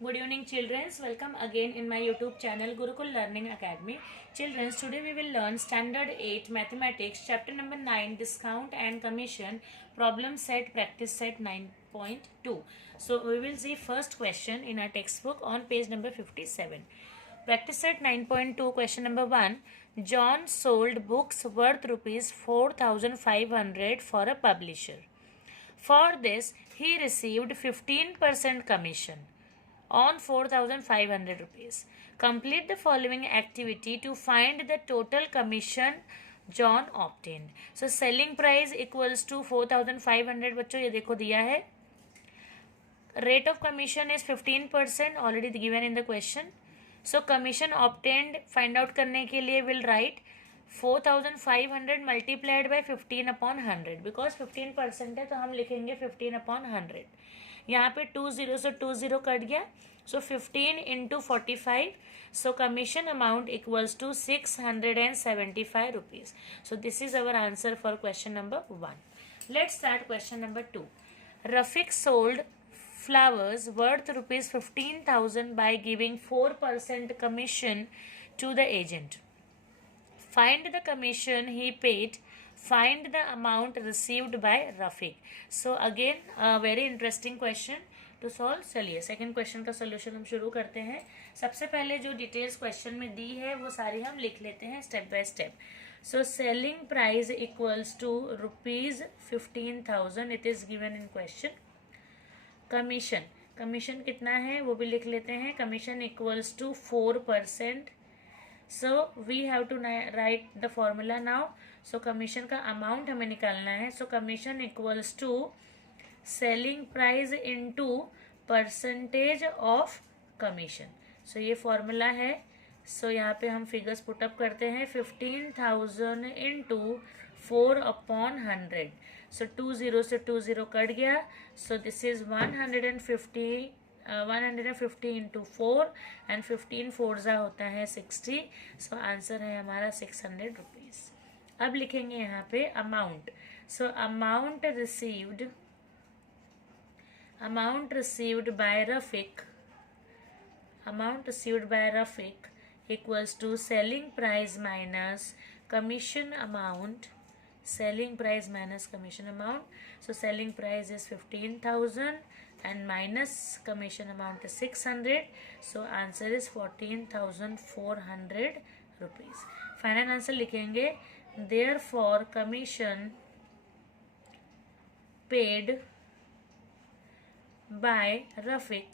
Good evening, children. Welcome again in my YouTube channel Gurukul Learning Academy. Children, today we will learn Standard 8 Mathematics, Chapter number 9, Discount and Commission, Problem Set, Practice Set 9.2. So we will see first question in our textbook on page number 57. Practice Set 9.2, question number 1. John sold books worth rupees 4,500 for a publisher. For this, he received 15% commission on 4,500 rupees. Complete the following activity to find the total commission John obtained. So selling price equals to 4,500. बच्चों ये देखो दिया है. Rate of commission is 15%, already given in the question. So commission obtained find out करने के लिए will write 4,500 multiplied by 15 upon 100, because 15% है तो हम लिखेंगे 15 upon 100. यहाँ पे 2 0 से 2 0 कट गया, so 15 into 45, so commission amount equals to 675 rupees. So this is our answer for question number 1. Let's start question number 2. Rafiq sold flowers worth rupees 15,000 by giving 4% commission to the agent. Find the commission he paid. Find the amount received by Rafiq. So again a very interesting question to solve. चलिए second question का solution हम शुरू करते हैं. सबसे पहले जो details question में दी है वो सारी हम लिख लेते हैं step by step. So selling price equals to rupees 15,000, it is given in question. Commission कितना है वो भी लिख लेते हैं. Commission equals to 4%. So we have to write the formula now. So commission का amount हमें निकालना है. So commission equals to selling price into percentage of commission. So ये formula है. So यहाँ पे हम figures put up करते हैं. 15,000 into 4 upon 100. So 2 0 से 2 0 कट गया. So this is 150 into 4 and 15 4 होता है 60. सो आंसर है हमारा 600 रुपीज. अब लिखेंगे यहाँ पे amount. So amount received by Rafiq equals to selling price minus commission amount. Selling price minus commission amount. So selling price is 15,000 and minus commission amount is 600. So answer is 14,400 rupees. Final answer लिखेंगे. Therefore commission paid by Rafiq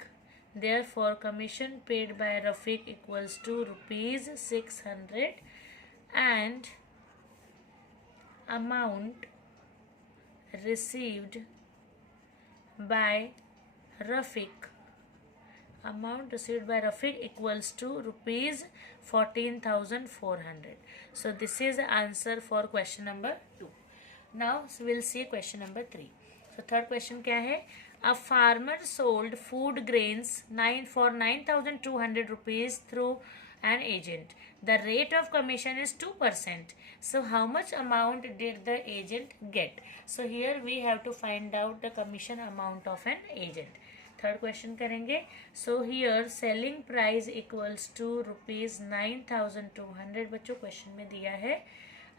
equals to rupees 600 and amount received by Rafiq equals to rupees 14,400. So this is the answer for question number 2. Now we'll see question number 3. So third question क्या है? A farmer sold food grains for 9,200 rupees through an agent. The rate of commission is 2%. So how much amount did the agent get? So here we have to find out the commission amount of an agent. Third question करेंगे. So here selling price equals to rupees 9,200. बच्चों question में दिया है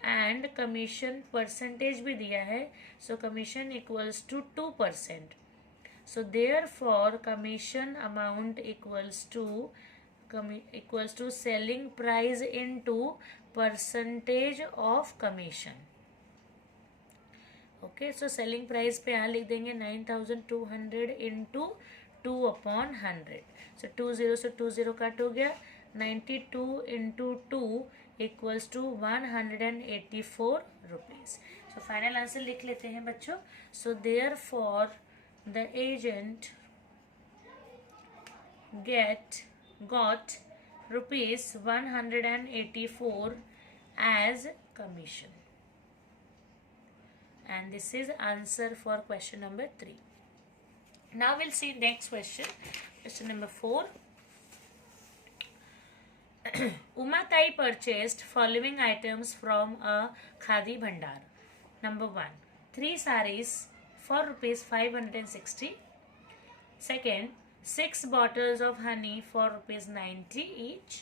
and commission percentage भी दिया है. So commission equals to 2%. So therefore commission amount equals to selling price into percentage of commission. Okay, so selling price पे यहाँ लिख देंगे 9,200 इंटू 2 अपॉन 100. सो 2 0 से 2 0 कट हो गया. 92 into 2 equals to 184 rupees. So final answer लिख लेते हैं बच्चों. So therefore the agent got rupees 184 as commission. And this is answer for question number 3. Now we'll see next question. Question number 4. Umatai purchased following items from a khadi bhandar. Number 1, 3 sarees for rupees 560. Second, 6 bottles of honey for rupees 90 each.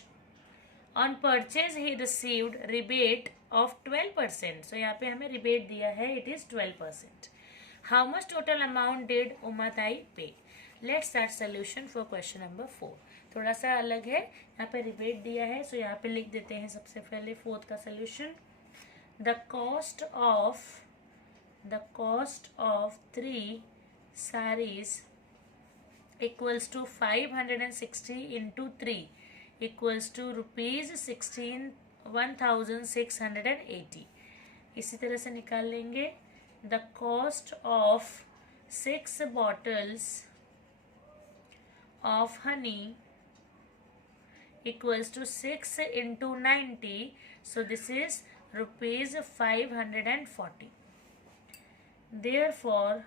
On purchase he received rebate of 12%. So यहाँ पे हमें rebate दिया है, it is 12%. How much total amount did Umatai pay? Let's start solution for question number 4. थोड़ा सा अलग है, यहाँ पे rebate दिया है, so यहाँ पे लिख देते हैं सबसे पहले फोर्थ का solution. The cost of 3 sarees equals to 560 into 3 equals to rupees 16,680. इसी तरह से निकाल लेंगे. The cost of 6 bottles of honey equals to 6 into 90. So this is rupees 540. Therefore,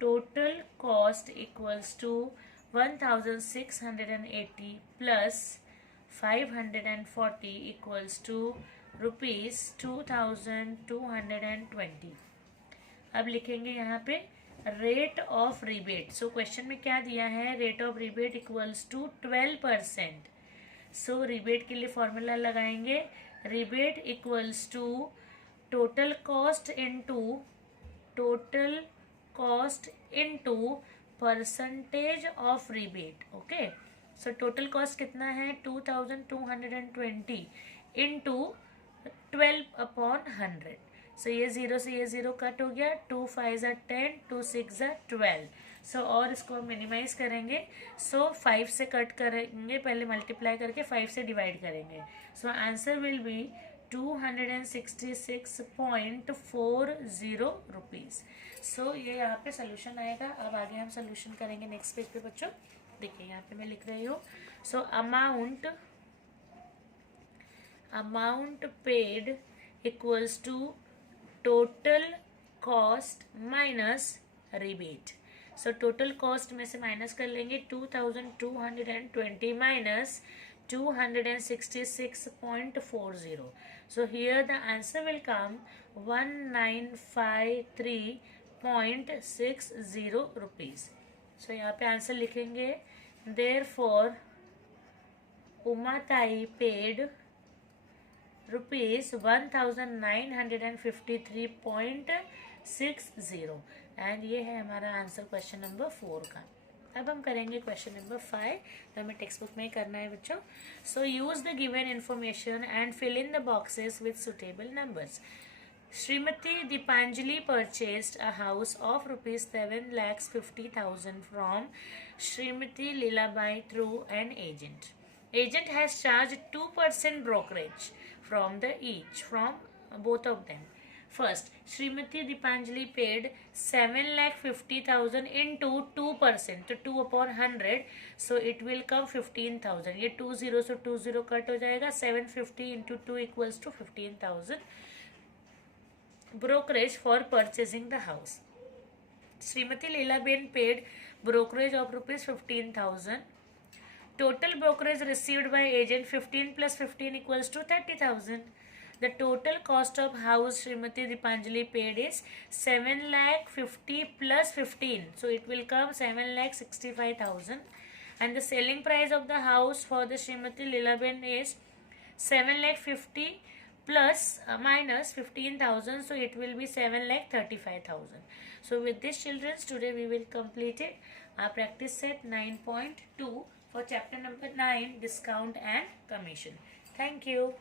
total cost equals to 1,680 plus 540 equals to rupees 2,220. अब लिखेंगे यहाँ पे rate of rebate. So question में क्या दिया है? Rate of rebate equals to 12%. So rebate के लिए फॉर्मूला लगाएंगे. Rebate equals to total cost into percentage of rebate. Okay, so total cost कितना है? 2,220 इंटू 12/100. सो ये 0 से ये 0 कट हो गया. 2 5 are 10, 2 6 are 12. सो और इसको मिनिमाइज करेंगे. सो 5 से कट करेंगे, पहले मल्टीप्लाई करके 5 से डिवाइड करेंगे. So answer will be 266.40 rupees. So ये यहाँ पे सोल्यूशन आएगा. अब आगे हम सोल्यूशन करेंगे नेक्स्ट पेज पे बच्चों. देखिए यहाँ पे मैं लिख रही हूँ. So amount paid equals to total cost minus rebate. So total cost में से माइनस कर लेंगे. 2,220 minus 266.40. So here the answer will come 1953.60 rupees. So यहाँ पे आंसर लिखेंगे. Therefore Umatai paid rupees 1,953.60. And ये है हमारा आंसर क्वेश्चन नंबर 4 का. अब हम करेंगे क्वेश्चन नंबर 5. तो हमें टेक्स्ट बुक में करना है बच्चों. So use the given information and fill in the boxes with suitable numbers. Shrimati Deepanjali purchased a house of rupees 7,50,000 from Shrimati Leelabai through an agent. Agent has charged 2% brokerage from both of them. First, Srimati Dipanjali paid 7,50,000 into 2%. तो 2/100, so it will come 15,000. ये 2 0 से 2 0 cut हो जाएगा. 750 into 2 equals to 15,000. Brokerage for purchasing the house. Srimati Leelaben paid brokerage of rupees 15,000. Total brokerage received by agent 15 plus 15 equals to 30,000. The total cost of house Srimati Dipanjali paid is 7,50,000 plus 15. So it will come 7,65,000. And the selling price of the house for the Srimati Leelaben is 7,50,000 plus minus 15,000. So it will be 7,35,000. So with this children, today we will complete it. Our practice set 9.2 for chapter number 9, discount and commission. Thank you.